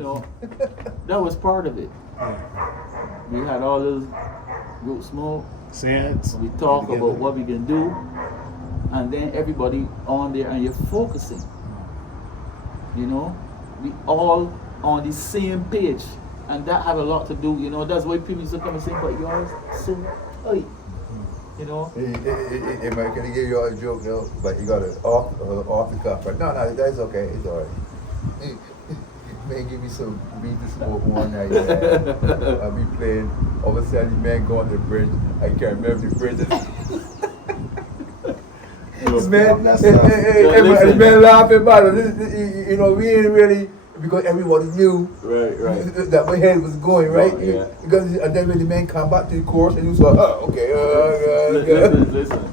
know, that was part of it. We had all those group smoke. We talk about what we can do, and then everybody on there, and you're focusing. You know, we all on the same page, and that have a lot to do. You know, that's why people used to come and say, "But you're so tight." You know. Am I gonna give you a joke now? But you got it off the cuff. Right? No, that's okay. It's alright. Man, give me some beat to smoke one night. I'll be playing. All of a sudden, the man go on the bridge. I can't remember the bridge. The man laughing about it. You know, we ain't really, because everybody knew that my head was going, right? Yeah. Because, and then when the man come back to the course and he was like, oh, okay. Listen.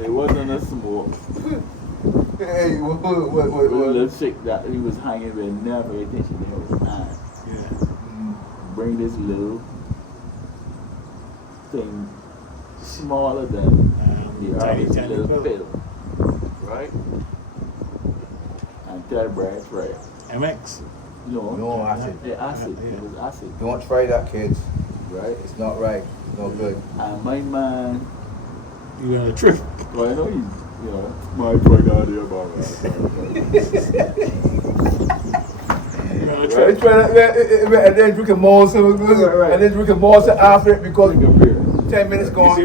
It wasn't a smoke. Hey, what? The little chick that he was hanging with never paid attention to him was mine. Yeah. Bring this little thing smaller than the other little fiddle. Right? And tell Brad try it. MX? No, acid. Yeah, acid. It was acid. Don't try that, kids. Right? It's not right. It's not good. And my man. You on a trip? Well, I know he's. Yeah, my point idea about that. Right? And then drink a monster, and then drink a monster after it because 10 minutes gone.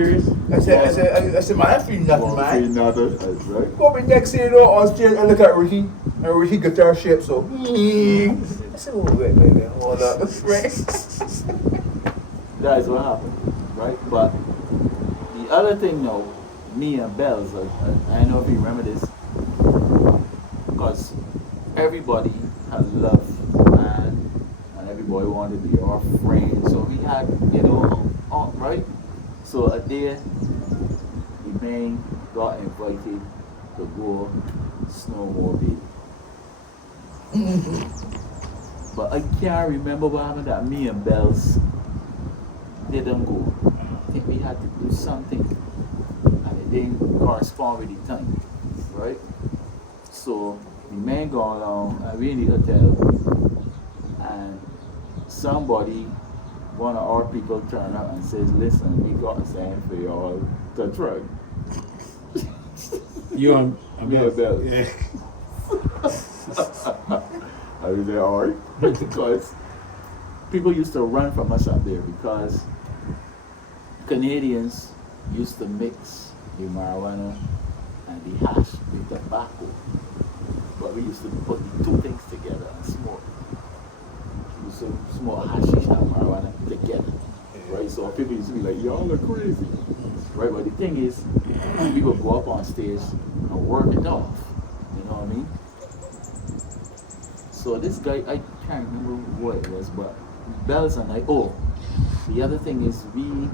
I said, man, I feel nothing, man. That's right. Go up next thing you know, on stage and look at Ricky, and Ricky guitar shape, so. I said, oh, wait, hold up. That is what happened, right? But the other thing, though, me and Bells, I don't know if you remember this, because everybody had love, man, and everybody wanted to be our friend. So we had, you know, right? So a day, the man got invited to go snowmobiling. But I can't remember what happened that me and Bells didn't go. I think we had to do something. Didn't correspond with the time, right? So the man go along, and we in the hotel, and somebody, one of our people turn up and says, listen, we got something for y'all to try. You on me and Bell. Yeah. I was there, alright. Because people used to run from us up there because Canadians used to mix the marijuana and the hash with tobacco. But we used to put the two things together and smoke. We used to smoke hashish and marijuana together. Right? So people used to be like, y'all are crazy. Right? But the thing is, we would go up on stage and work it off. You know what I mean? So this guy, I can't remember what it was, but Bells and I, the other thing is we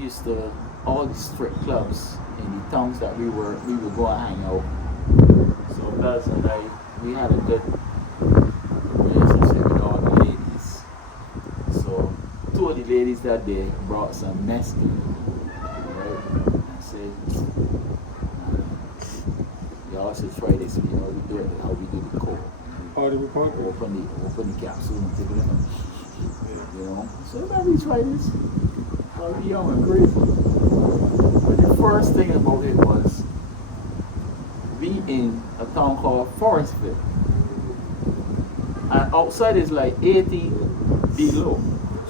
used to, all the strip clubs in the towns that we would go and hang out. So Bells and I, we had a good relationship with all the ladies. So two of the ladies that day brought some mescal, right? And said, y'all should try this. You know, we do it how we do the core. Open the capsule and take it in. You know, so maybe try this. Oh, young and crazy. But the first thing about it was, we in a town called Forestville. And outside is like 80 below.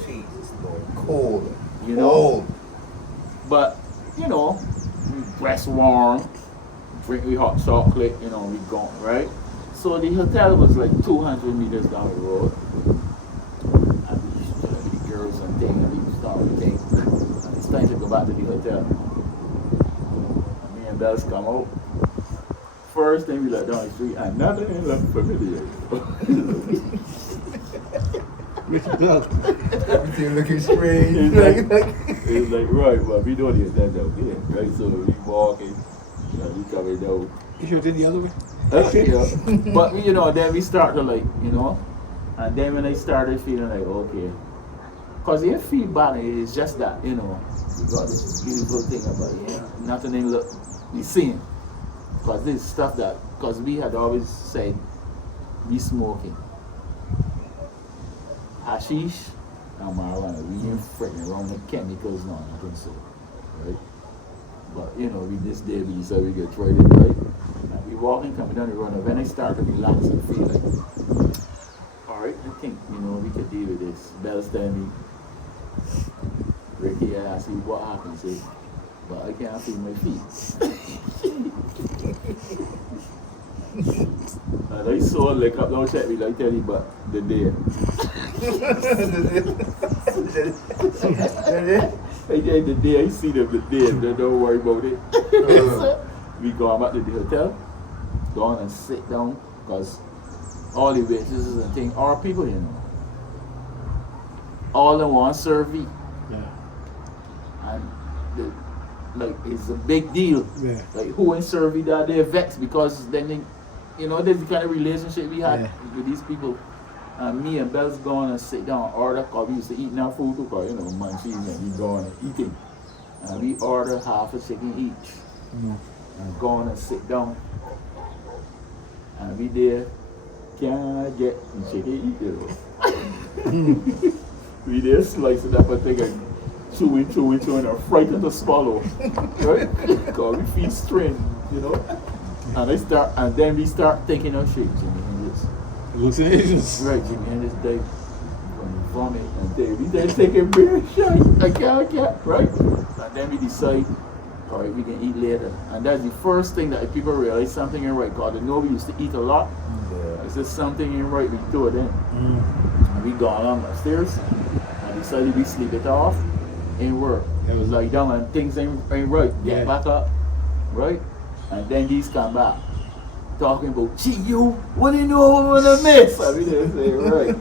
Jesus Lord, cold. You know? Cold. But, you know, we dress warm, drink we hot chocolate, you know, we gone, right? So the hotel was like 200 meters down the road. And we used to be the girls and things, and we started to think, it's time to go back to the hotel. And me and Bells come out. First thing we look down the street, and nothing looked familiar. Everything looking strange. It's like, right, but we don't even stand out here, right? So we walking, we coming down. You sure did the other way? Yeah. But, you know, then we start to like, you know, and then when I started feeling like, okay, because your feedback is just that, you know, you got this beautiful thing about it, nothing ain't look the same. Because this is stuff that, because we had always said, be smoking hashish and marijuana. We ain't fretting around the chemicals, no, nothing so, right? But you know, we this day we say we get tried it, right? And we walking coming down the road, and when I start to relax and feel like, all right, I think you know we could deal with this. Bell's telling me, Ricky, I see what happens, say, but I can't feel my feet. And I saw lick up, don't check me, like tell you, but the day. The day I see them, the day, don't worry about it. We go back to the hotel, go on and sit down, because all the waitresses and things are people, you know. All in one servey. Yeah. And like it's a big deal. Yeah. Like who in servey that they're vexed because then they, you know, there's the kind of relationship we had with these people. And me and Belle's going and sit down and order, because we used to eat our food too, because you know, munchies and we going and eating. And we order half a chicken each. And go on and sit down. And we there, can I get the chicken eat it? We there slicing up and thinking, chewing, and frightened to swallow. Right? Because we feel strained, you know. And then we start thinking of shit, Jimmy Hendrix. Hallucinations. Right, Jimmy Hendrix died from vomit and then we then take a beer shot. I can't, right? And then we decide, all right, we can eat later. And that's the first thing that people realize something ain't right. Because they know we used to eat a lot. Yeah. It's just something ain't right, we throw it in. And we go along upstairs and decided we sleep it off and work. It was like down and things ain't right. Get back up, right? And then these come back. Talking about, gee, you, what do you know I'm gonna miss? I mean, they say, right.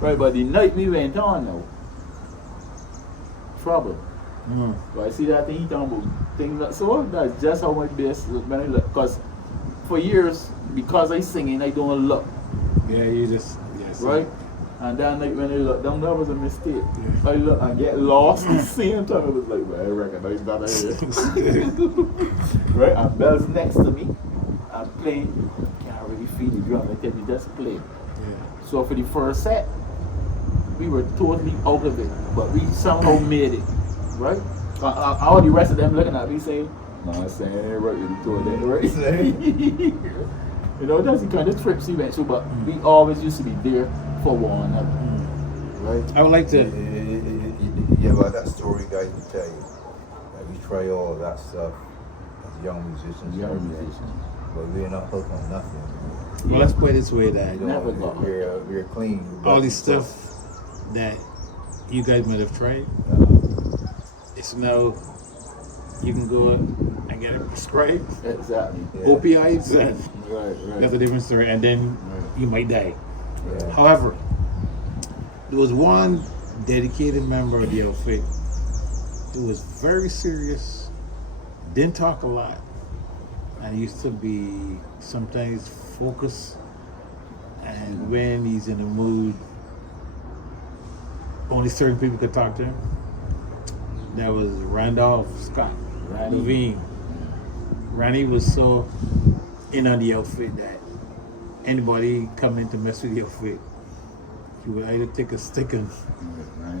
Right, but the night we went on now, trouble. But I see that thing he talking about things like, so that's just how much bass when I look. Because for years, because I singing, I don't look. Yeah, you just, yes. Right? And that night when I looked down, that was a mistake. I look and get lost at the same time. I was like, well, I recognize that here. Right? And Belle's next to me. I'm playing. Can't really feel the drum. I tell you, just play. Yeah. So for the first set, we were totally out of it. But we somehow made it. Right? All the rest of them looking at me saying, no, I'm saying it ain't right. We doing that, right? You know, that's the kind of trips he went to, but we always used to be there for one another. Right? I would like to. Yeah, but that story, guys, will tell you. Like, we try all of that stuff as young musicians. But we're not hooked on nothing. Well, let's put it this way that You know, Never got hooked. we're clean. all this stuff that you guys might have tried, it's now you can go and get it prescribed. Exactly. Yeah. Opioids, and Right. that's a different story, and then you might die. Yeah. However, there was one dedicated member of the outfit who was very serious, didn't talk a lot, and used to be sometimes focused, and when he's in a mood, only certain people could talk to him. That was Randolph Scott Levine. Randy was so in on the outfit that anybody come in to mess with the outfit, he would either take a stick and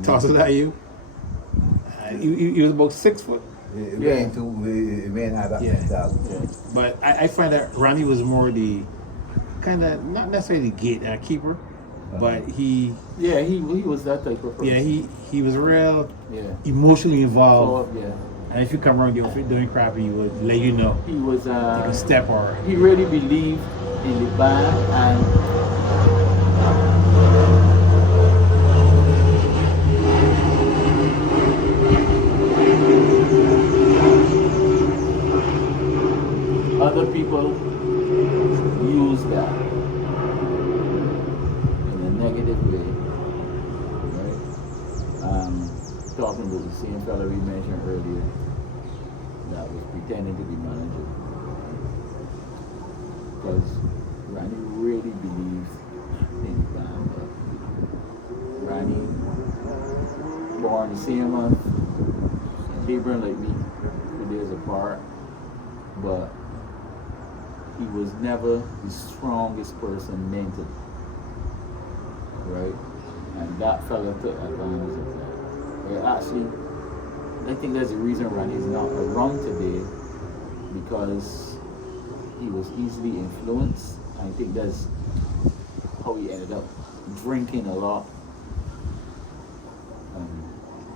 toss it at you. He was about 6 foot. It may have that mentality. Yeah. But I find that Ronnie was more the kind of, not necessarily gatekeeper, but he was that type of person. he was real Yeah. emotionally involved. Oh, yeah. And if you come around the outfit doing crap, he would let you know. He was Take a step or he really believed in the band and other people use that in a negative way, right? Talking about the same fellow we mentioned earlier that was pretending to be manager. Because Ronnie really believes in the band. Ronnie, born the same month, Hebron like me, 2 days apart, but he was never the strongest person mentally, right? And that fella took advantage of that. Well, actually, I think that's the reason Ronnie's not around today, because he was easily influenced. I think that's how he ended up drinking a lot,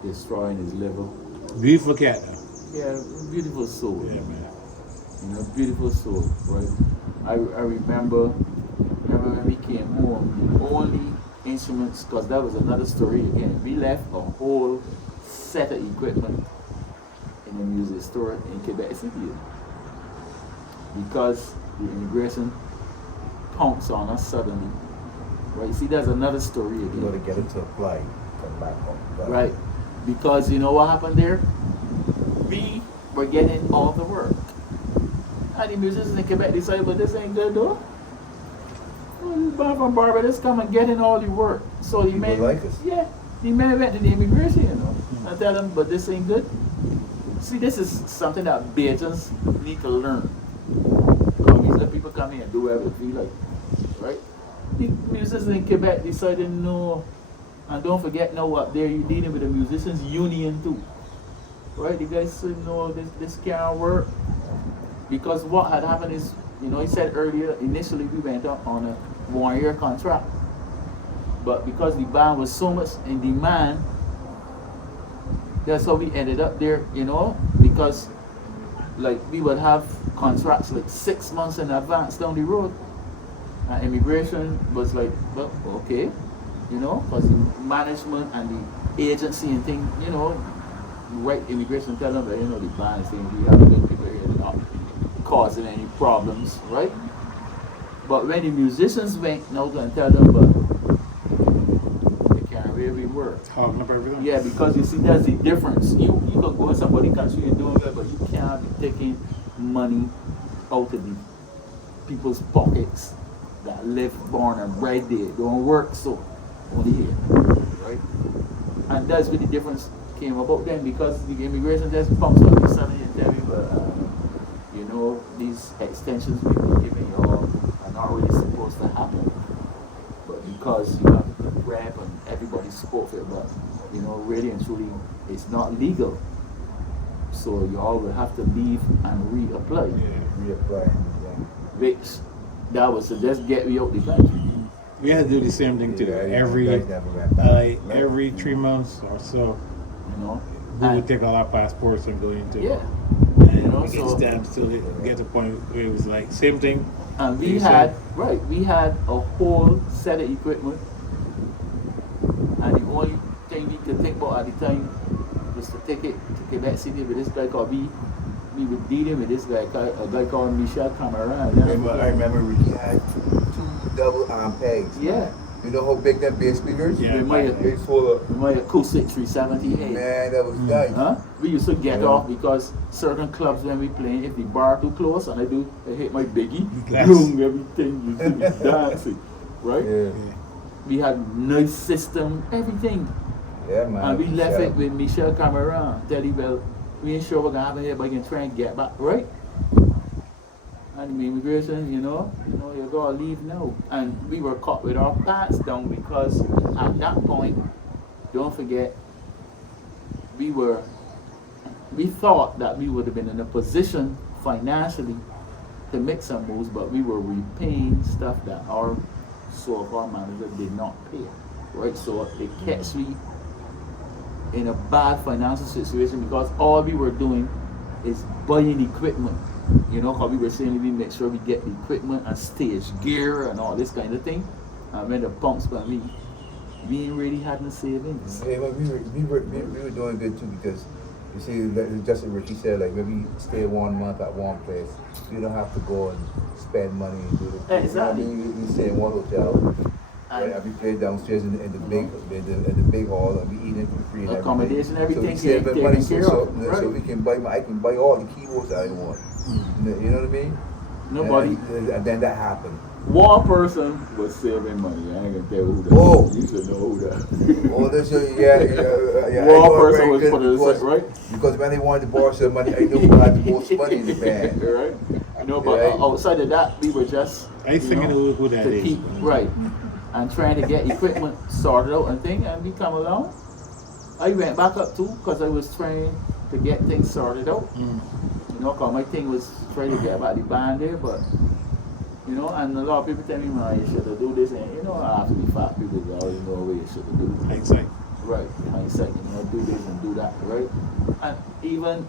destroying his liver. Beautiful cat, though. Yeah, beautiful soul. Yeah, man. You know, beautiful soul, right? I remember when we came home, the only instruments, because that was another story again. We left a whole set of equipment in the music store in Quebec City because the immigration pounced on us suddenly. Right? See, that's another story again. You gotta get it to a flight, come back home. Right. Because you know what happened there? We were getting all the work. And the musicians in Quebec decided, but this ain't good though. Well, this band from Barbados come and getting all the work. So the man, like us. yeah, the man went to the immigration, you know, and tell them, but this ain't good. See, this is something that Bajans need to learn. Because these are people come here and do whatever they feel like, right? The musicians in Quebec decided no, and don't forget now up there you're dealing with the musicians union too, right? The guys said no, this can't work. Because what had happened is, you know, he said earlier, initially we went up on a 1-year contract. But because the band was so much in demand, that's how we ended up there, you know, because like we would have contracts like 6 months in advance down the road. And immigration was like, well, okay, you know, because the management and the agency and thing, you know, right, immigration tell them that, you know, the band is saying we have good people here, they're not causing any problems, right? But when the musicians went out and tell them, but they can't really work. Hogging up everything. Yeah, because you see, that's the difference. You can go in somebody's country and doing that, but you can't be taking money out of the people's pockets that live, born and bred there. Don't work so only here, right? And that's where the difference came about then, because the immigration just pumps up the suddenly and tell you, you know, these extensions we've been giving you all are not really supposed to happen. But because you have the rep and everybody support it, but you know, really and truly, it's not legal. So you all will have to leave and reapply. Reapply, yeah. Which that was to just get me out the country. We had to do the same thing too. Yeah, Every you guys never went back. every 3 months or so, You know? we And- would take all our passports and go into Yeah. and You know, get so- stamps till it get to the point where it was like same thing. And we You had, said- right, we had a whole set of equipment. And the only thing we could think about at the time was to take it to Quebec City with this guy called we were dealing with this guy, a guy called Michel Cameron. I remember Ricky had two double arm pegs. Yeah. You know how big that bass speakers? Yeah. With my, It's full of, with my acoustic 378. man, that was nice. Huh? We used to get Yeah. off because certain clubs when we playing, if the bar too close and I hit my biggie, Glass. boom, everything, you see me dancing, right? Yeah, We had nice system, everything. yeah, man. And we left Yeah. it with Michel Cameron. Tell you, well, we ain't sure we're gonna have it here, but you can try and get back, right? And the immigration, you know, you gotta leave now. And we were caught with our pants down because at that point, don't forget, we thought that we would have been in a position financially to make some moves, but we were repaying stuff that our so-called manager did not pay, right? So it kept me in a bad financial situation because all we were doing is buying equipment, you know, because we were saying we make sure we get the equipment and stage gear and all this kind of thing. And when the pumps went me, we ain't really had no savings. Yeah, but we were doing good too because you see, just like Ricky said, like maybe stay 1 month at one place. You don't have to go and spend money and do this. Exactly. You know what I mean? We stay in one hotel. Right? And we play downstairs in the big hall and we eating for free and Accommodation, everything so we save taken money care so of, right. we can buy. I can buy all the keyboards that I want. You know what I mean? Nobody. And then that happened. One person was saving money. I ain't gonna tell who that. Oh. You should know who that. Oh, this yeah. I One know person very was good putting it because, right. because when they wanted to borrow some money, I knew who had the most money in the band. Right? I You know, but Right. outside of that, we were just I think I know who that to is. keep right and trying to get equipment sorted out and thing. And we come along. I went back up too because I was trying to get things sorted out. Mm. You know, cause my thing was trying to get about the band there, but you know, and a lot of people tell me, man, you should do this, and you know, after the fact, people already know what you should do. Hindsight. Right, hindsight, you know, do this and do that, right? And even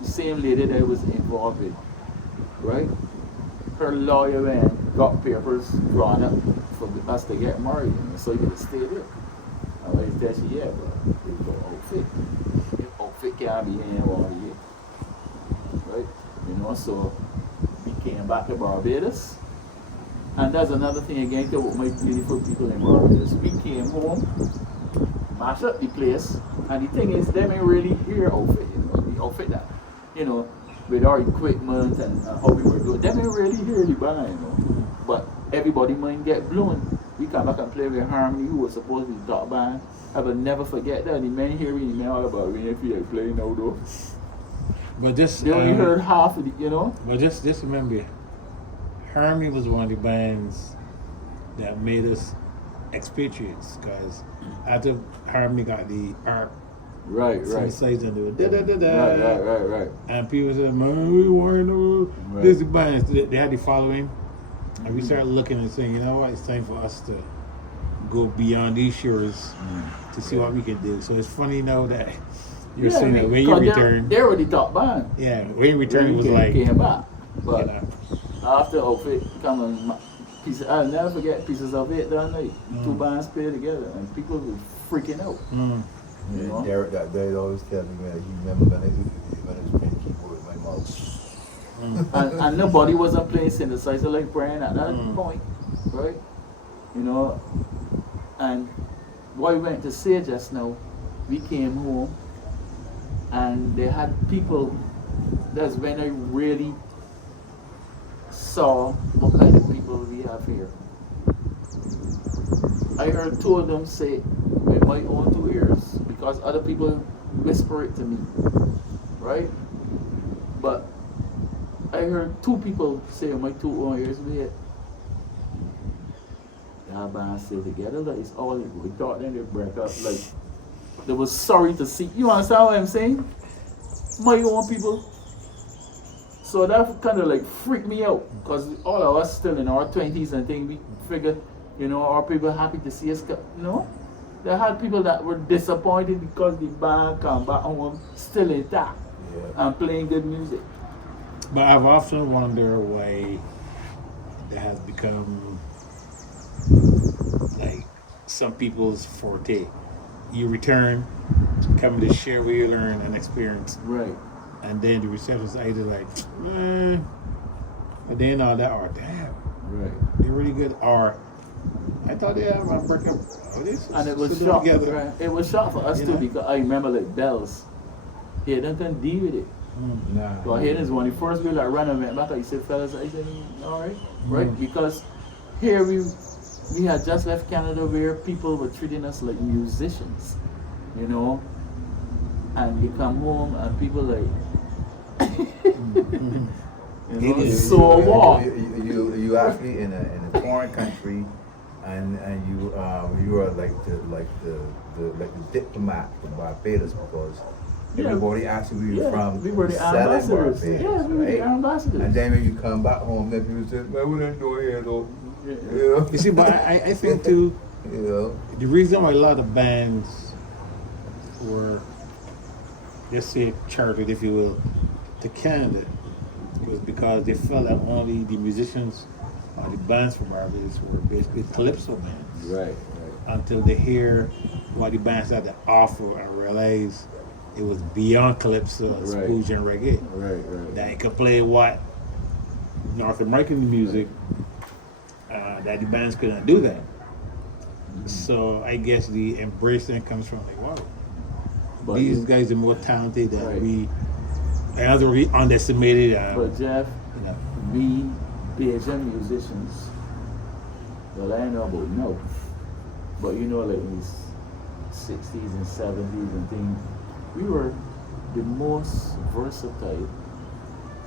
the same lady that I was involved with, right? Her lawyer and got papers drawn up for us to get married, and so you could stay there. And I tell she, yeah, but it's the outfit. The outfit can't be in all year, right? You know, so we came back to Barbados. And that's another thing again to my beautiful people in Barbados. We came home, mash up the place, and the thing is, them ain't really hear outfit, you know, the outfit that, you know, with our equipment and how we were doing, them ain't really hear the band, you know. But everybody mind get blown. We come back and play with Harmony, who was supposed to be the top band. I will never forget that. The men hear me, the men all about me if you playing now though. But just They only heard half of it, you know. But just remember, Harmony was one of the bands that made us expatriates. Because after Harmony got the art, Right, some right. sites and do it, da da da da. Right. And people said, man, we want to know this is bands. They had the following, and we started looking and saying, you know what, it's time for us to go beyond these shores to see what we can do. So it's funny now that you're saying that when you return, they were the top band. yeah, when you return, it was like, came back. But you know, after outfit come and pieces, I'll never forget Pieces of It that night. Two bands played together and people were freaking out. You know? Derek that day always tell me, man, he remember when I was playing keyboard with my mouth. and nobody wasn't playing synthesizer like Brian at that point, right? You know, and what we went to say just now, we came home and they had people. That's when I really saw what kind of people we have here. I heard two of them say with my own two ears because other people whisper it to me, right? But I heard two people say with my two own ears, that band still together, like it's all we thought then they break up, like they was sorry to see. You understand what I'm saying? My own people. So that kind of like freaked me out because all of us still in our 20s and things, we figured, you know, our people happy to see us. No, they had people that were disappointed because the band come back home still intact and playing good music. but I've often wondered why that has become like some people's forte. You return, come to share what you learn and experience, Right. and then the reception's either like, but then all that, or damn, Right. they're really good, or I thought they had my breakup. And it was shock. together. Right? It was shock for us You too know? because I remember like Bells. Hayden couldn't deal with it. Nah. Well, Hayden's one of the first people that ran and went back. I said, fellas, I said, all right, right? Because here we had just left Canada where people were treating us like musicians, you know. And you come home and people like, you know, It is. so what? You actually in a foreign country, and you are like the diplomat from Barbados because everybody asked where you're from. We were the selling ambassadors. Barbados, Yeah, we were the right? ambassadors. And then when you come back home, then people say, "Man, we didn't do it here though." Yeah. You know? You see, but I think too, You know? the reason why a lot of bands were, let's say, chartered, if you will, to Canada was because they felt that only the musicians or the bands from Barbados were basically calypso bands. Right. Until they hear what the bands had to offer and realize it was beyond calypso, Right. spooge, and reggae. Right. That it could play what North American music, that the bands couldn't do that. So I guess the embracing comes from like, wow, But these guys are more talented than Right. we, and we underestimated. But Jeff, You know, we Bajan musicians, well, I know about no, but you know, like in the 60s and 70s and things, we were the most versatile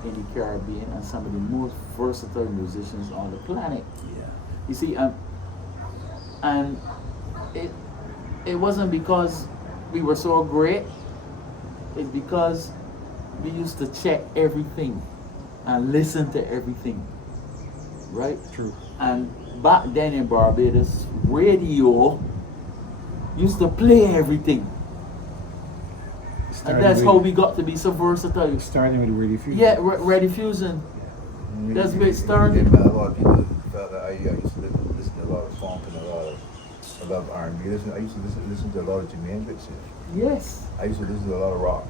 in the Caribbean and some of the most versatile musicians on the planet. Yeah. You see, and it wasn't because we were so great. It's because we used to check everything and listen to everything, right? True. And back then in Barbados, radio used to play everything. And that's how we got to be so versatile. Starting with Radio Fusion. Yeah, Ready Fusion. That's where it started. A lot of people felt that I used to listen to a lot of funk and a lot of R&B. I used to listen to a lot of Jimi Hendrix. Yes. I used to listen to a lot of rock.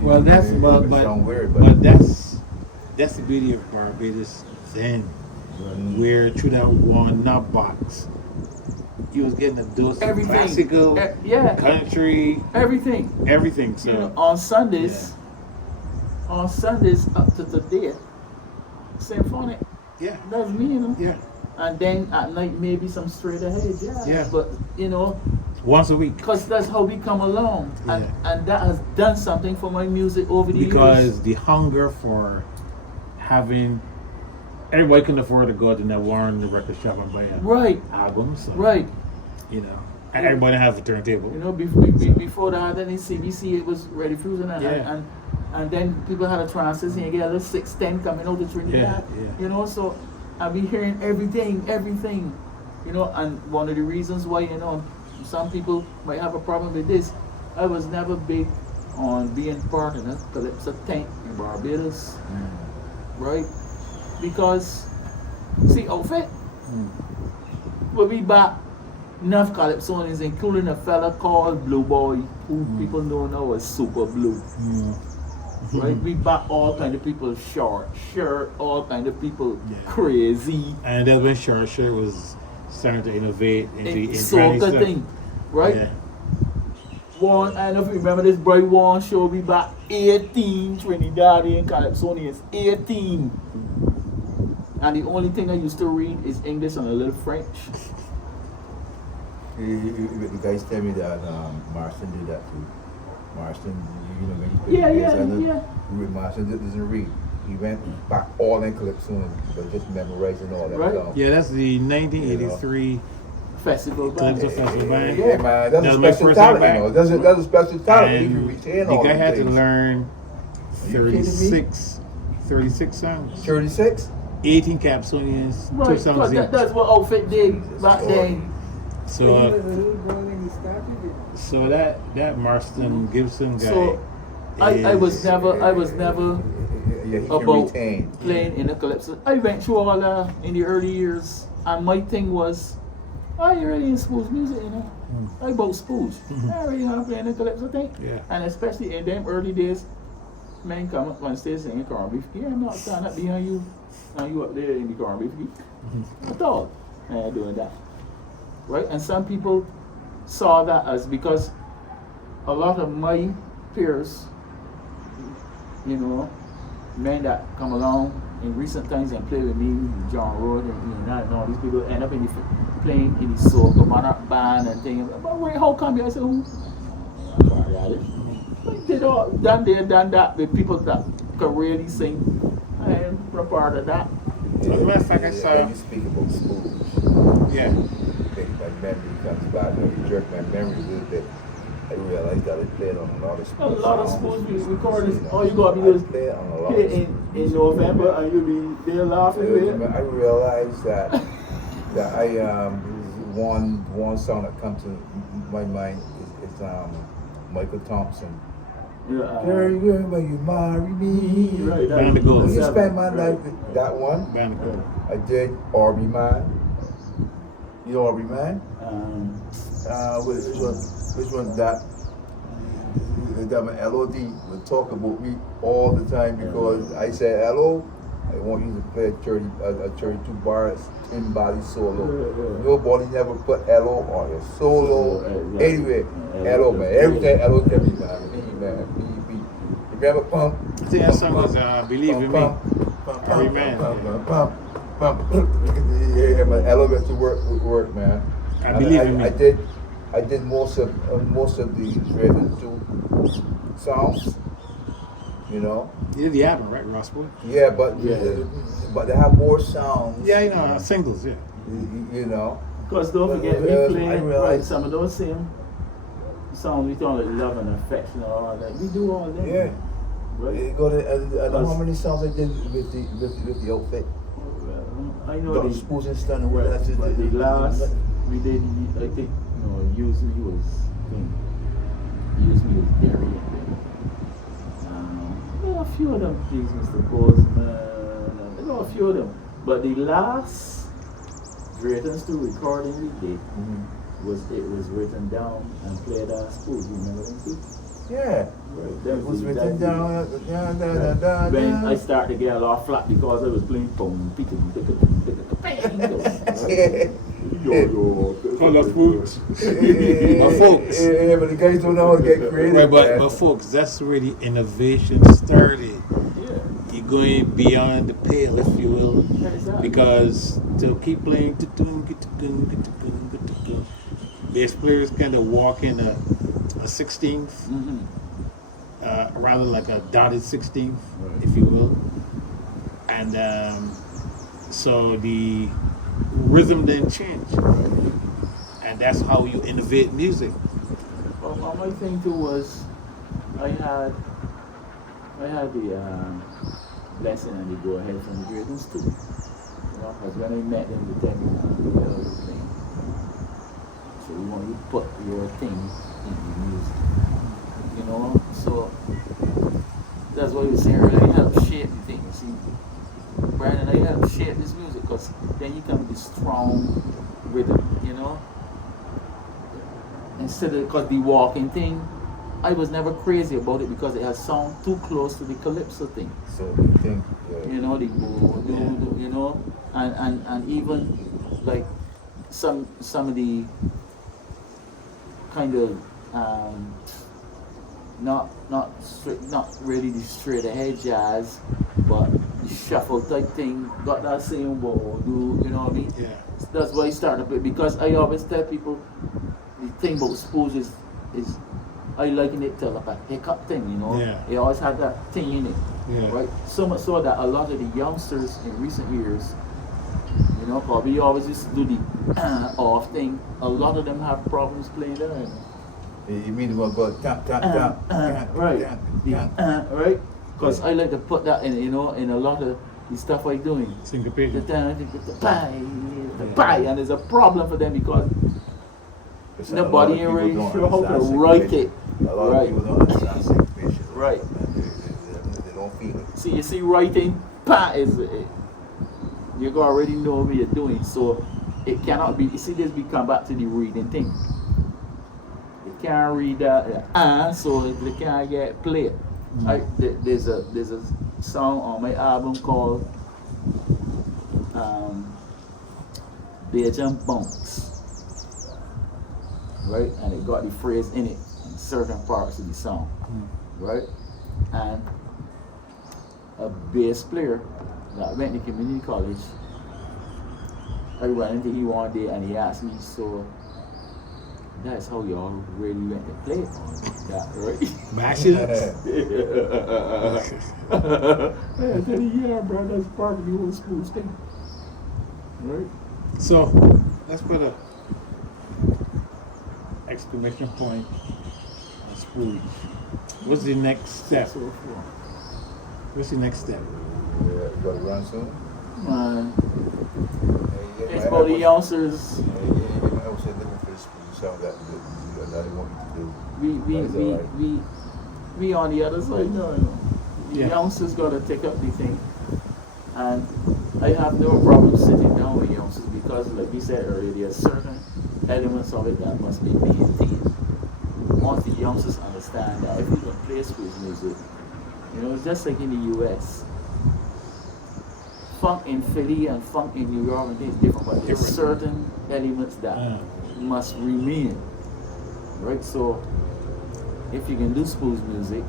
Well, that's but that's the beauty of Barbados then, where through that one nut box, you was getting a dose of Everything. classical, Yeah. country, Everything. everything. So You know, on Sundays up to today, symphonic. yeah, That's me, you know. yeah, And then at night maybe some straight ahead, yeah. Yeah. But you know, once a week. because that's how we come along, and Yeah. and that has done something for my music over the Because years. the hunger for having everybody can afford to go to that Warren record shop and buy an Right, album. So, right. you know, and everybody has a turntable. You know, before that, then in CBC it was Ready Fusion, Yeah. and then people had a transition. You get a little 610 coming out of Trinidad. Yeah, yeah. You know, so I be hearing everything. You know, and one of the reasons why, you know, some people might have a problem with this, I was never big on being part of the Calypso tank in Barbados, right? Because, see, outfit, we'll be back enough Calypsonians, including a fella called Blue Boy, who people know now as Super Blue. Right? We back all kind of people short shirt, all kind of people Yeah. crazy. And that's when Short Shirt was starting to innovate into Soca stuff. thing, right? Yeah. One, I don't know if you remember this Bright One show, we back 18 Trinidadian Calypsonians, 18. And the only thing I used to read is English and a little French. The guys tell me that Marston did that too. Marston, you know, when Yeah. Marston doesn't read. He went back all in Calypso, but just memorizing all that Right. stuff. Yeah, that's the 1983 Festival band. Calypso Festival band. Yeah, man, that's That was a my special first time talent, you know. back. That's a special talent. You can And retain the all guy these had to things. learn Are you kidding me? 36 songs. 36? 18 Capsonians, 2 Right, songs because each. that's what Outfit did back then. So, He was a little boy when he started it. so that Marston Gibson guy. So I was is- never Yeah, he can about retain. playing in the Calypso. I went through all that in the early years, and my thing was, I really in Spooge music, you know. I about Spooge. I really want to play in the Calypso thing. Yeah. And especially in them early days, men come up on stage singing corned beef. Yeah, I'm not standing up behind you. Now you up there in the corned beef. At all. And doing that. Right? And some people saw that as because a lot of my peers, you know, men that come along in recent times and play with me, John Road and all these people end up playing in the soca monarch band and things. But wait, how come you? I said, who? Did all done there, done that with people that can really sing. I am a part of that. As a matter of fact, I Yeah, saw. when you speak about Spooge, Yeah. my memory comes back. You jerk my memory a little bit. I realized that I played on a lot of A lot of songs. Spooge music recordings. know, All you gotta I do is played on a lot here of in November and you'll be there laughing with it. I realized that I one song that comes to my mind is Michael Thompson. Yeah, Very good when you marry me. right, Band of Gold. You spend my life with that one. Band of Gold. I did Arby Man. You know Arby Man? Which one that my LOD would talk about me all the time because I said, hello, I want you to play a 32 bars in body solo. Nobody never put hello on a solo. Anyway, hello man. Everything hello can be man. Me. Remember pump? I think that song was Believe in Me. Arby Man. Yeah, my hello got to work, man. I Believe in Me. I did most of the Dreaded 2 songs. you know. Yeah, the album, right, Roswell? Yeah, but but they have more sounds. Yeah, you know, singles, yeah. You know. Because don't But, forget, we I play realize- some of those same songs we talk like love and affection and all that. We do all that. Yeah. Right? You go to, I don't know how many songs I did with the outfit. Well, I know Got they. Spools and Stun and Well, that's it. but the last we did, I think, Use Me was thing. Use Me was Derry. A few of them, please, Mr. Bozeman. There are a few of them. But the last greatest to recording we did was written down and played as Spools. You remember them too? Yeah. Right. It was written down. When I started to get a lot of flack because I was playing boom, Call us folks. But folks. Yeah, but the guys don't know how to get creative. Right, man. but folks, that's really innovation started. Yeah. You're going beyond the pale, if you will, Exactly. because to keep playing, bass players kind of walk in a 16th, rather like a dotted 16th, Right. if you will, and so the rhythm then change, and that's how you innovate music. Well, my thing too was I had the blessing and the go ahead from the Dragons too. Because when I met them, they tell me how to thing. So we want you to put your thing in the music. So that's why you say earlier, I help shape the thing. See, Brandon, I help shape this music because then you can be strong rhythm, Instead of, because the walking thing, I was never crazy about it because it has sound too close to the calypso thing. So you think, The boo, and even like some of the kind of not really the straight ahead jazz, but the shuffle type thing got that same boo, you know what I mean? Yeah. That's why I started it because I always tell people the thing about Spools is I liken it to like a hiccup thing, Yeah. It always had that thing in it. Yeah. Right? So much so that a lot of the youngsters in recent years, because we always used to do the off thing, a lot of them have problems playing that. you mean the one go tap, tap, tap, tap, Right. tap, The, tap. right? Because I like to put that in, in a lot of the stuff I'm doing. The Syncopation. pie, and there's a problem for them because But a lot nobody of ain't people really don't sure how to understand write syncopation. it. A lot Right. of people don't understand syncopation. Right. They don't feel it. See, you see, writing is you already know what you're doing, so it cannot be. You see, this we come back to the reading thing. You can't read that, so they can't get played. There's a song on my album called Belgian Bounce, right? And it got the phrase in it in certain parts of the song, right? And a bass player that went to community college, I ran into him one day and he asked me, so that's how y'all really went to play it on that, right? Mashes? I said, yeah, bro, that's part of the whole school thing. Right? So, let's put a exclamation point on Spoolie. What's the next step? So far. What's the next step? Yeah, you gotta run soon. Man, Yeah, it's about the youngsters. I was looking for this sound that they want me to do. We on the other side now. The Yeah. youngsters gotta take up the thing. And I have no problem sitting down with youngsters because, like we said earlier, there are certain elements of it that must be maintained. Once the youngsters understand that if we can play school music, it's just like in the US. Funk in Philly and funk in New York and things different, but there's certain elements that must remain. Right? So if you can do school music,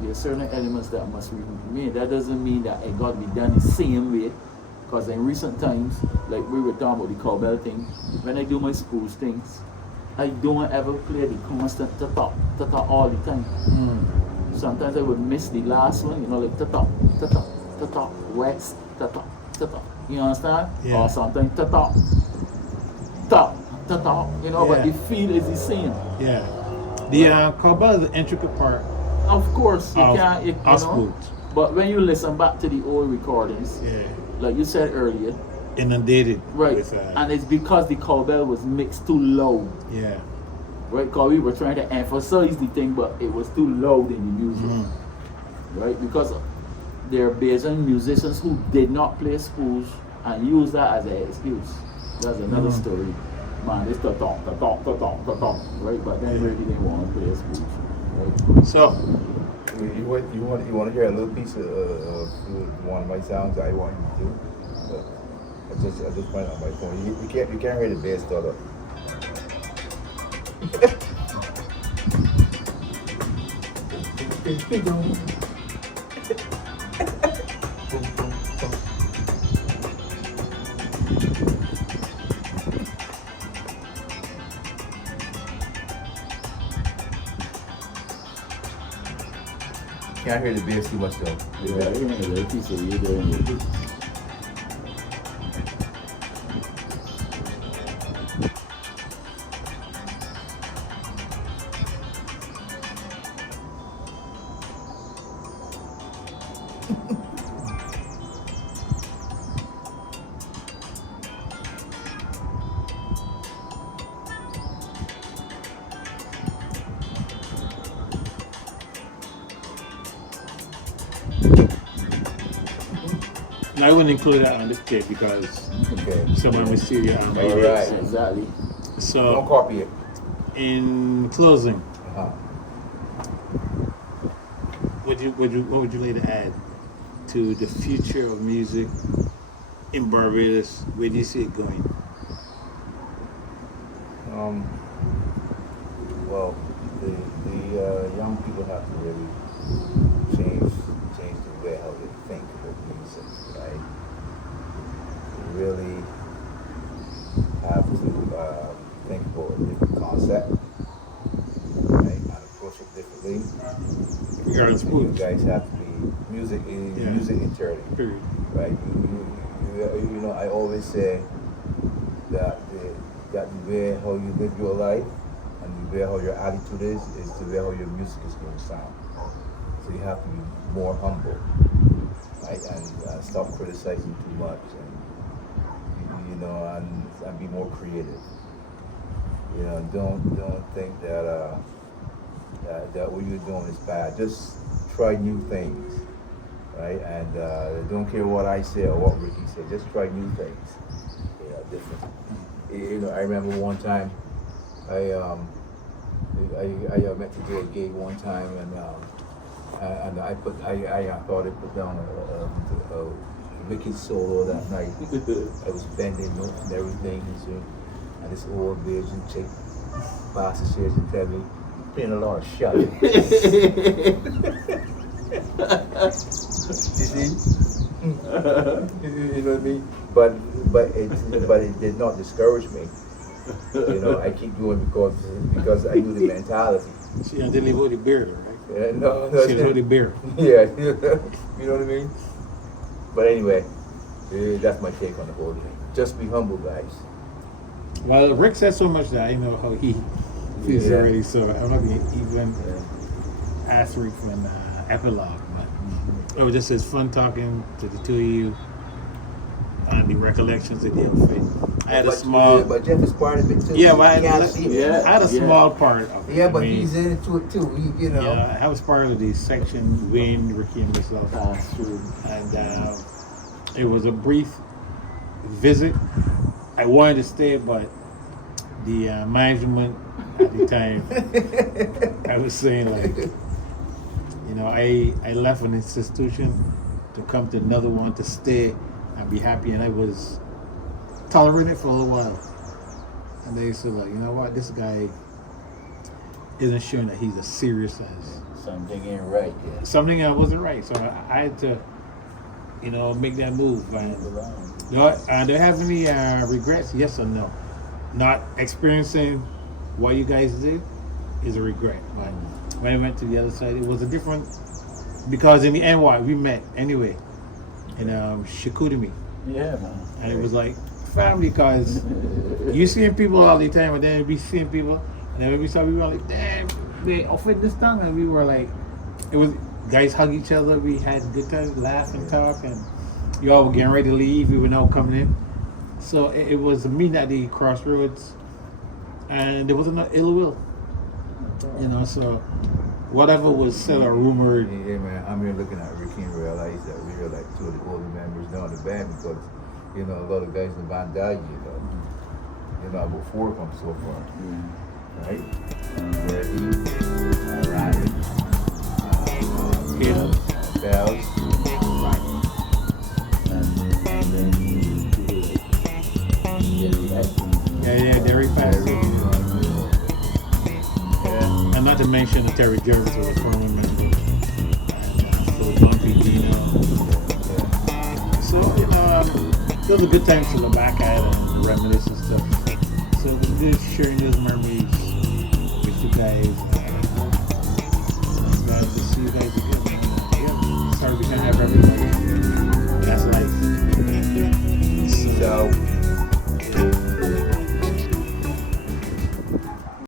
there are certain elements that must remain. That doesn't mean that it got to be done the same way. Because in recent times, like we were talking about the cowbell thing, when I do my school things, I don't ever play the constant ta-ta all the time. sometimes I would miss the last one, you know, like ta-ta, ta-ta, ta-ta, west, ta-ta, ta-ta. You understand? Yeah. Or sometimes ta-ta, ta, ta-ta, you know, but Yeah. the feel is the same. Yeah. The cowbell is the intricate part Of course, you of can't, you know. Osgood. But when you listen back to the old recordings, Yeah. like you said earlier, Inundated. right, With, and it's because the cowbell was mixed too low, yeah. right? Because we were trying to emphasize the thing, but it was too loud in the music, Mhm. right? Because there are Bayesian musicians who did not play spools and use that as an excuse. That's another story. Man, it's the talk, right? But then really didn't want to play spools, right? So, You want to hear a little piece of one of my sounds I want you to do? I just went on my phone. You can't hear the bass though. Can't hear the bass too much though. Yeah, I hear a little piece of you there in the I wouldn't include that on this tape because Okay. someone will see your arm. All right. Exactly. Don't So, copy it. in closing, Uh-huh. what would you like to add to the future of music in Barbados? Where do you see it going? Well, the young people have to really change the way how they think about music, right? They really have to think about a different concept, right? And approach it differently. Regarding You spools. guys have to be music integrity. Period. Right? You know, I always say that the way how you live your life and the way how your attitude is the way how your music is going to sound. So you have to be more humble, right? And stop criticizing too much, and you know, and be more creative. You know, don't think that that what you're doing is bad. Just try new things, right? And don't care what I say or what Ricky said. Just try new things. You know, different. You know, I remember one time I meant to do a gig one time, and I thought I put down a wicked solo that night. I was bending notes and everything, and this old Virgin chick passed the stairs and tell me, playing a lot of shot. You see? You know what I mean? But it did not discourage me. You know, I keep doing because I knew the mentality. She didn't leave with the beard, right? Yeah, no, She was with the beard. yeah, you know what I mean? But anyway, that's my take on the whole thing. Just be humble, guys. Well, Rick said so much that I know how he feels Yeah. already, so I'm not going to even ask Rick for an epilogue. But it was just as fun talking to the two of you on the recollections of the outfit. I had a small, But Jeff is part of it too. yeah, but He can't see it. Yeah. I had a small part of it. Yeah, but I mean, he's into it too. You know. yeah, I was part of the section when Ricky and myself, Pass through. and it was a brief visit. I wanted to stay, but the management at the time, I was saying like, you know, I left an institution to come to another one to stay and be happy, and I was tolerating it for a little while. And they said like, you know what, this guy isn't showing that he's as serious as Something ain't right yet. something that wasn't right. So I had to, you know, make that move. And do I have any regrets? Yes or no? Not experiencing what you guys did is a regret, but when I went to the other side, it was a different, because in the NY we met anyway in Chicoutimi, Yeah, man. and it was like family, because you seeing people all the time, and then we seeing people, and then when we saw, we were like, damn, they offered this time, and we were like, it was guys hug each other, we had good time, laugh and talk, and you all were getting ready to leave, we were now coming in, so it was a meeting at the crossroads, and there wasn't no ill will, you know, so whatever was said or rumored. Yeah, man, I'm here looking at Ricky and realize that we are like two of the older members now in the band because, you know, a lot of guys in the band died, you know, about 4 of them so far, right? Ryan, Yeah. Bells, Right. And then Yeah, Derek passed. yeah. And not to mention that Terry Jervis was a former member. And so Bumpy Dino. So, you know, it was a good time to look back at and reminisce and stuff. So it was good sharing those memories with you guys. I'm glad to see you guys